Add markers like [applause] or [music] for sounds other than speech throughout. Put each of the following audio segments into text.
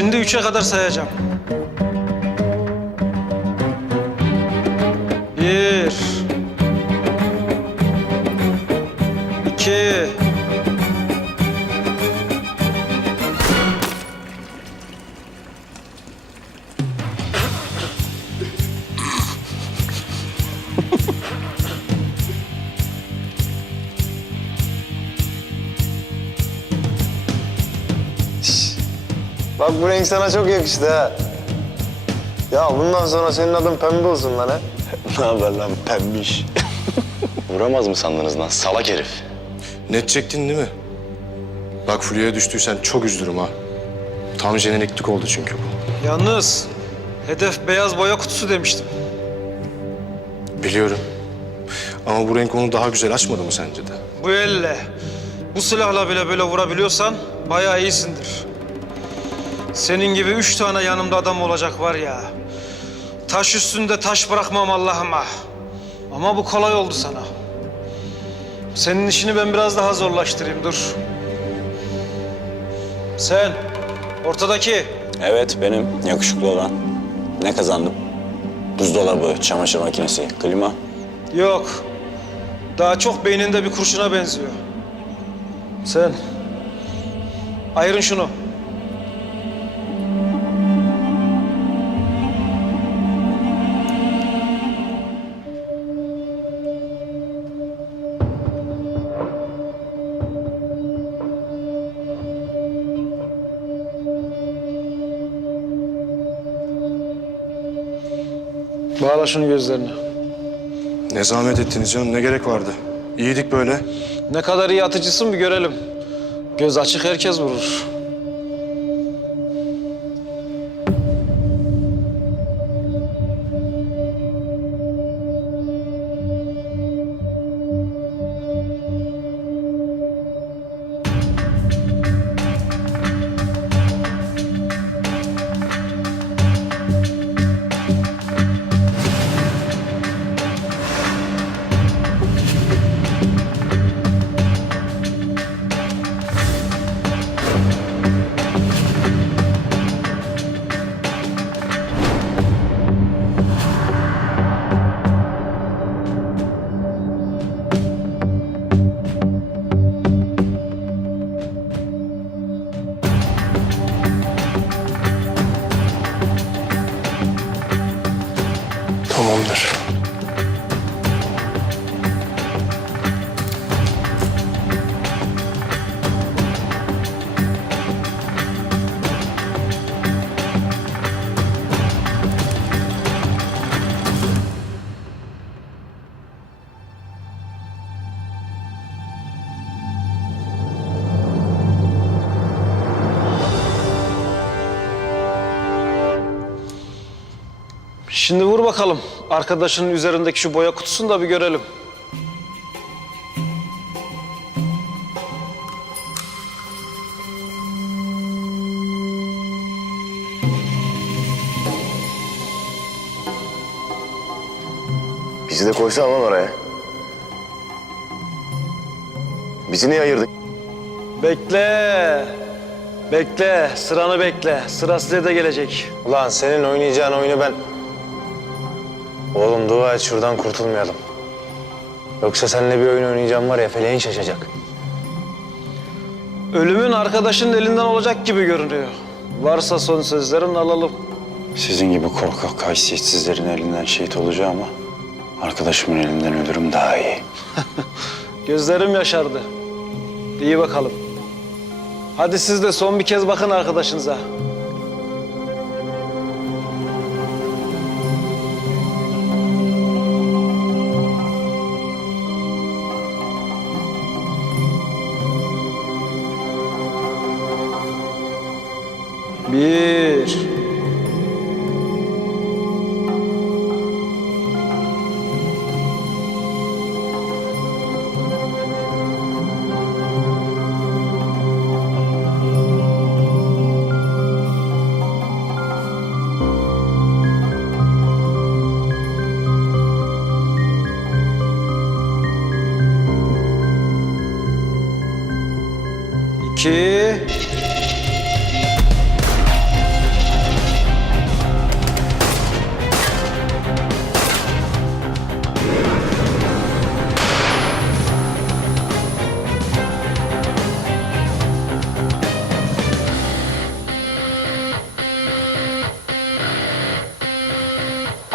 Şimdi üçe kadar sayacağım. Bir. Renk sana çok yakıştı ha. Ya bundan sonra senin adın pembe olsun lan ha. [laughs] Ne haber lan pembiş? [laughs] Vuramaz mı sandınız lan salak herif? Net çektin değil mi? Bak Fulya'ya düştüysen çok üzülürüm ha. Tam jeneniklik oldu çünkü bu. Yalnız hedef beyaz boya kutusu demiştim. Biliyorum. Ama bu renk onu daha güzel açmadı mı sence de? Bu elle, bu silahla bile böyle vurabiliyorsan bayağı iyisindir. Senin gibi üç tane yanımda adam olacak var ya. Taş üstünde taş bırakmam Allah'ıma. Ama bu kolay oldu sana. Senin işini ben biraz daha zorlaştırayım dur. Sen, ortadaki Evet benim yakışıklı olan. Ne kazandım? Buzdolabı, çamaşır makinesi, klima. yok. Daha çok beyninde bir kurşuna benziyor. Sen, ayırın şunu. Bağla şunu gözlerine. Ne zahmet ettiniz canım ne gerek vardı? İyiydik böyle. Ne kadar iyi atıcısın bir görelim. Göz açık herkes vurur. Şimdi vur bakalım. Arkadaşının üzerindeki şu boya kutusunu da bir görelim. Bizi de koysan lan oraya. Bizi niye ayırdın? Bekle. Bekle. Sıranı bekle. Sıra size de gelecek. Ulan senin oynayacağın oyunu ben... Oğlum dua et şuradan kurtulmayalım. Yoksa seninle bir oyun oynayacağım var ya feleğin şaşacak. Ölümün arkadaşının elinden olacak gibi görünüyor. Varsa son sözlerin alalım. Sizin gibi korkak haysiyetsizlerin elinden şehit olacağım ama arkadaşımın elinden ölürüm daha iyi. [laughs] Gözlerim yaşardı. İyi bakalım. Hadi siz de son bir kez bakın arkadaşınıza.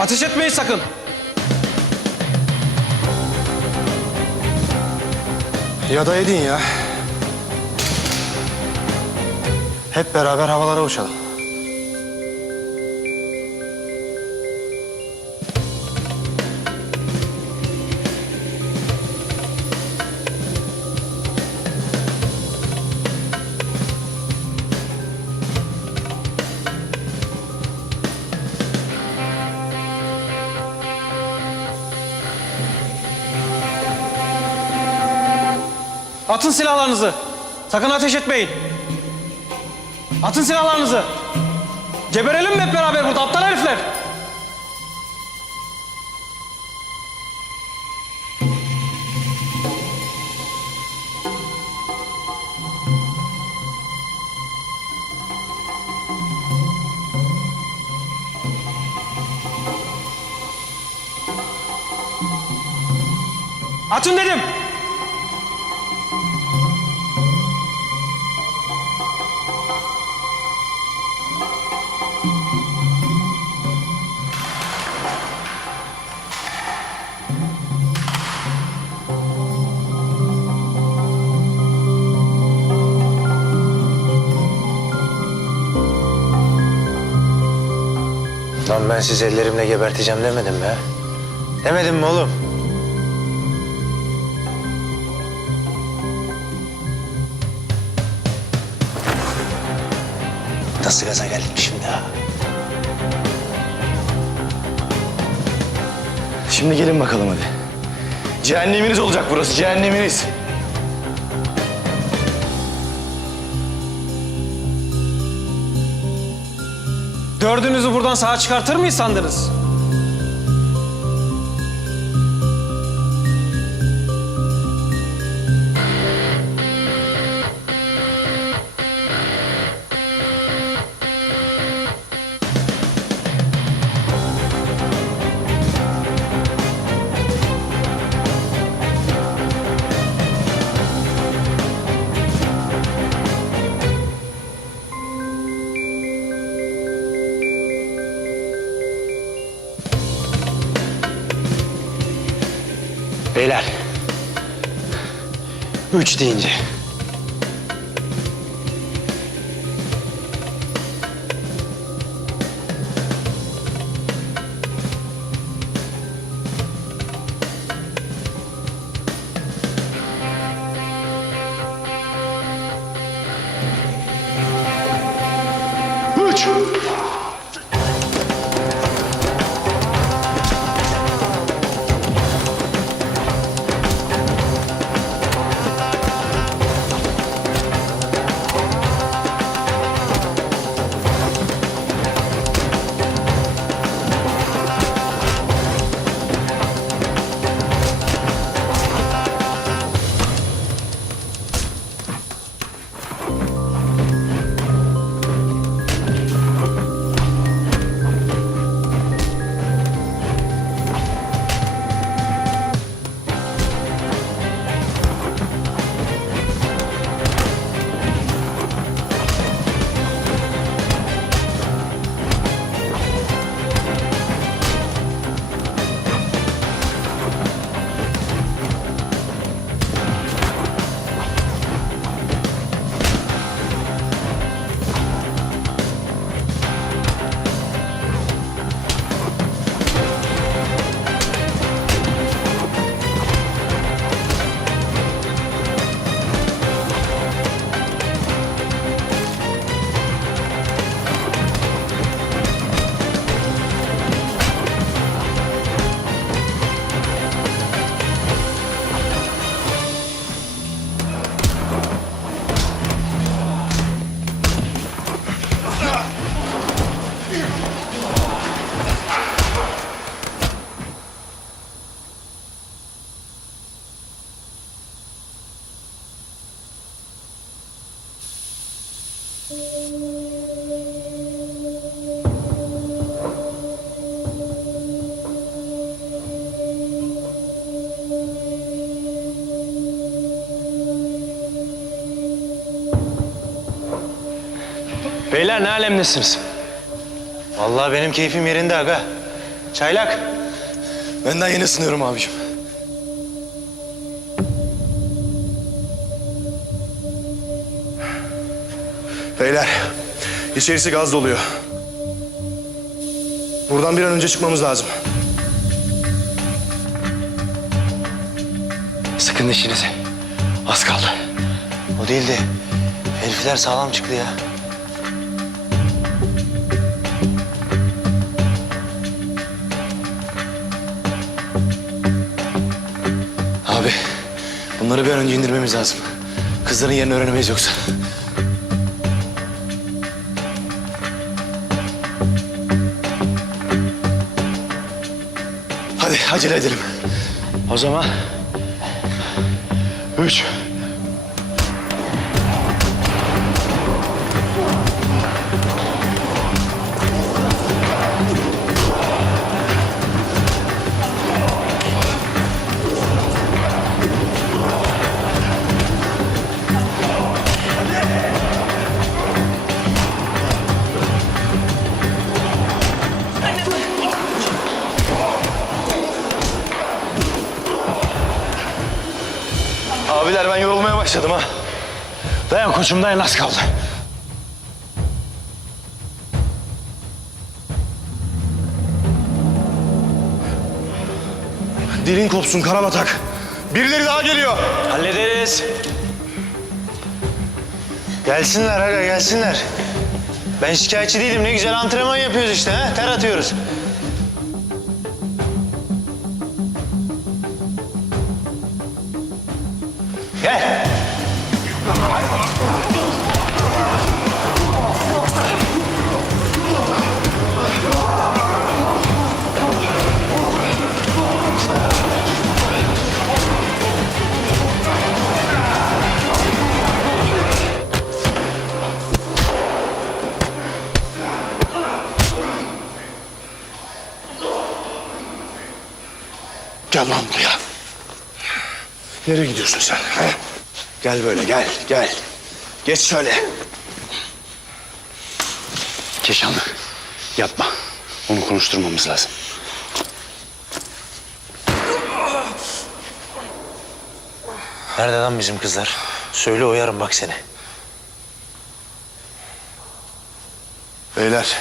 Ateş etmeyin sakın. Ya da edin ya. Hep beraber havalara uçalım. Atın silahlarınızı. Sakın ateş etmeyin. Atın silahlarınızı. Geberelim mi hep beraber burada aptal herifler? Atın dedim. Ben sizi ellerimle geberteceğim demedim mi? Demedim mi oğlum? Nasıl gaza geldim şimdi ha? Şimdi gelin bakalım hadi. Cehenneminiz olacak burası, cehenneminiz. Dördünüzü buradan sağa çıkartır mıyız sandınız? Üç deyince. Beyler ne alemdesiniz? Vallahi benim keyfim yerinde aga. Çaylak. Benden yeni ısınıyorum abicim. Beyler, içerisi gaz doluyor. Buradan bir an önce çıkmamız lazım. Sıkın dişinizi. Az kaldı. O değildi. Herifler sağlam çıktı ya. Bunları bir an önce indirmemiz lazım. Kızların yerini öğrenemeyiz yoksa. Hadi acele edelim. O zaman Üç. Başladım ha. dayan koçum dayan az kaldı. Dilin kopsun karabatak. Birileri daha geliyor. Hallederiz. Gelsinler aga gelsinler. Ben şikayetçi değilim. Ne güzel antrenman yapıyoruz işte ha. Ter atıyoruz. Nereye gidiyorsun sen? ha? Gel böyle gel gel. Geç şöyle. Keşanlı. Yapma. Onu konuşturmamız lazım. Nerede lan bizim kızlar? Söyle oyarım bak seni. Beyler.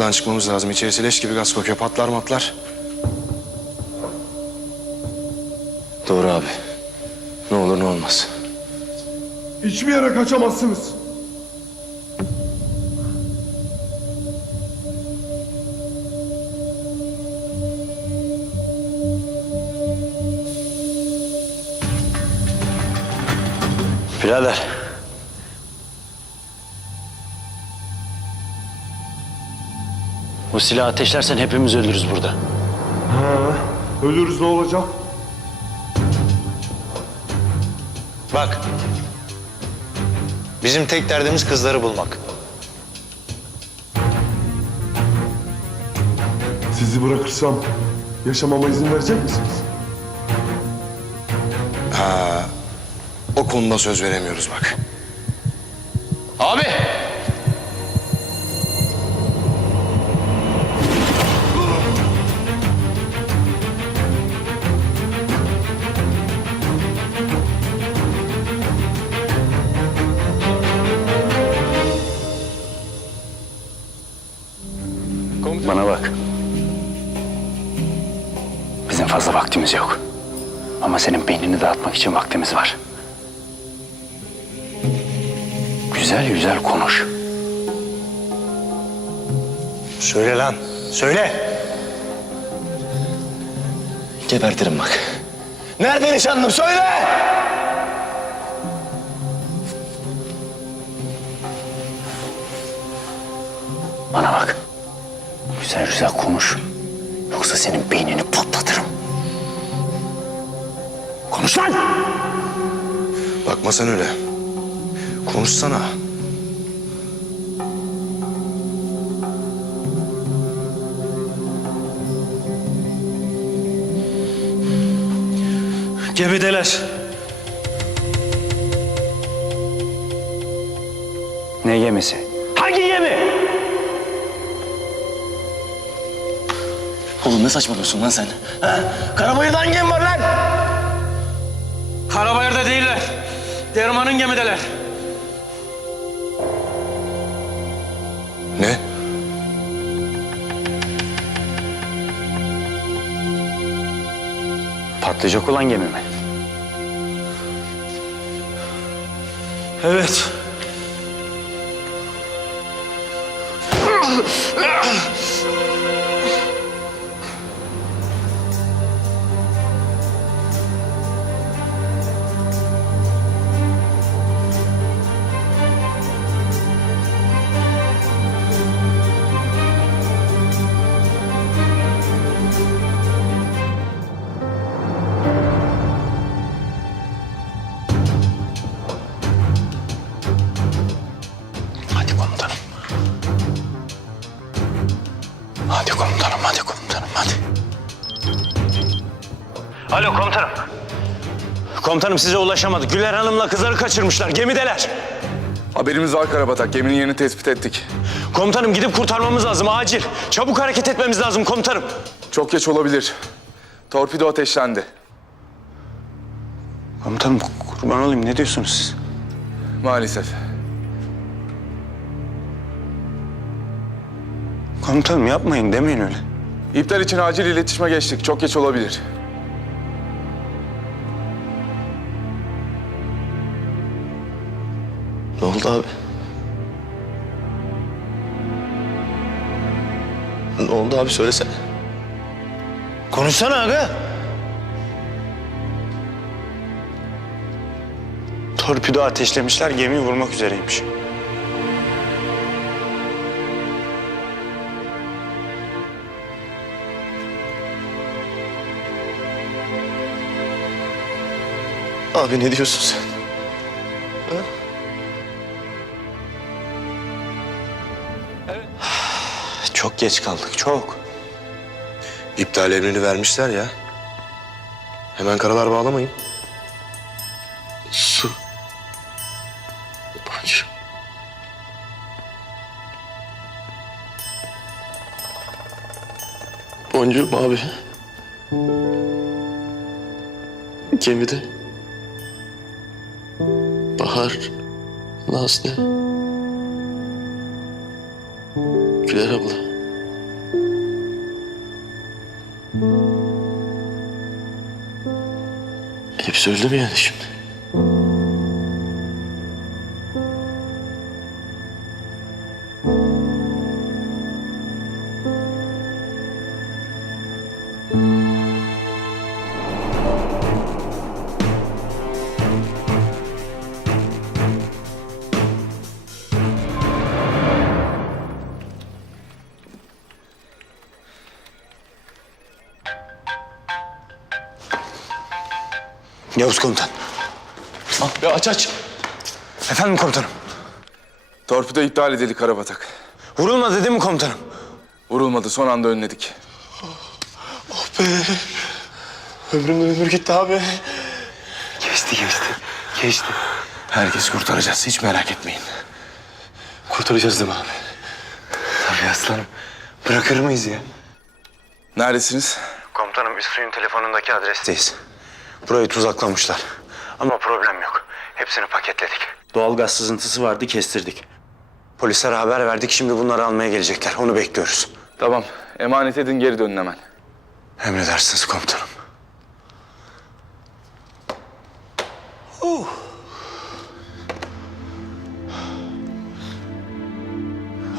Buradan çıkmamız lazım. İçerisi leş gibi gaz kokuyor. Patlar matlar. Doğru abi. Ne olur ne olmaz. Hiçbir yere kaçamazsınız. Birader. O silahı ateşlersen hepimiz ölürüz burada. Ölürüz ne olacak? Bak. Bizim tek derdimiz kızları bulmak. Sizi bırakırsam yaşamama izin verecek misiniz? O konuda söz veremiyoruz bak. Abi! Beynini dağıtmak için vaktimiz var. Güzel güzel konuş. Söyle lan. Söyle. Gebertirim bak. Nerede nişanlım söyle! Bana bak. Güzel güzel konuş. Yoksa senin beynini patlatırım. Konuş lan! Bakma sen öyle. Konuşsana. Gemideler. Ne gemisi? Hangi gemi? Oğlum ne saçmalıyorsun lan sen? Ha? Karabayır'da hangi gemi var lan? Karabayır'da değiller. Derman'ın gemideler. Ne? Patlayacak olan gemi mi? Evet. Hadi [laughs] Komutanım size ulaşamadık. Güler Hanım'la kızları kaçırmışlar. Gemideler. Haberimiz var Karabatak. Geminin yerini tespit ettik. Komutanım gidip kurtarmamız lazım acil. Çabuk hareket etmemiz lazım komutanım. Çok geç olabilir. Torpido ateşlendi. Komutanım kurban olayım ne diyorsunuz siz? Maalesef. Komutanım yapmayın demeyin öyle. İptal için acil iletişime geçtik. Çok geç olabilir. Ne oldu abi? Ne oldu abi söylesene. Konuşsana aga. Torpido ateşlemişler gemiyi vurmak üzereymiş. Abi ne diyorsun sen? Çok geç kaldık çok. İptal emrini vermişler ya. Hemen karalar bağlamayın. Su. Boncuğum. Boncuğum abi. Gemide. Bahar. Nazlı. Güler abla. Mü yani şimdi? Yavuz komutan. Ya aç aç. Efendim komutanım. Torpido iptal edildi Karabatak. Vurulmadı değil mi komutanım? Vurulmadı. Son anda önledik. Ömrümden ömür gitti abi. Geçti geçti. Geçti. Herkes kurtaracağız. Hiç merak etmeyin. Kurtaracağız değil mi abi? Tabii aslanım. Bırakır mıyız ya? Neredesiniz? Komutanım Üstü'nün telefonundaki adresteyiz. Burayı tuzaklamışlar. Ama problem yok. Hepsini paketledik. Doğalgaz sızıntısı vardı kestirdik. Polislere haber verdik. Şimdi bunları almaya gelecekler. Onu bekliyoruz. Tamam. Emanet edin geri dönün hemen. Emredersiniz komutanım.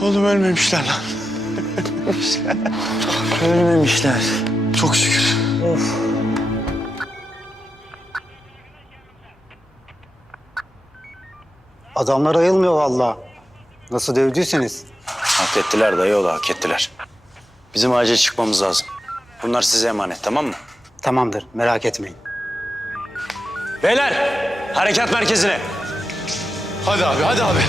Oğlum ölmemişler lan. Ölmemişler. Ölmemişler. Çok şükür. Adamlar ayılmıyor vallahi. Nasıl dövdüyseniz. Hak ettiler dayı o da hak ettiler. Bizim acil çıkmamız lazım. Bunlar size emanet tamam mı? Tamamdır merak etmeyin. Beyler harekat merkezine. Hadi abi hadi abi.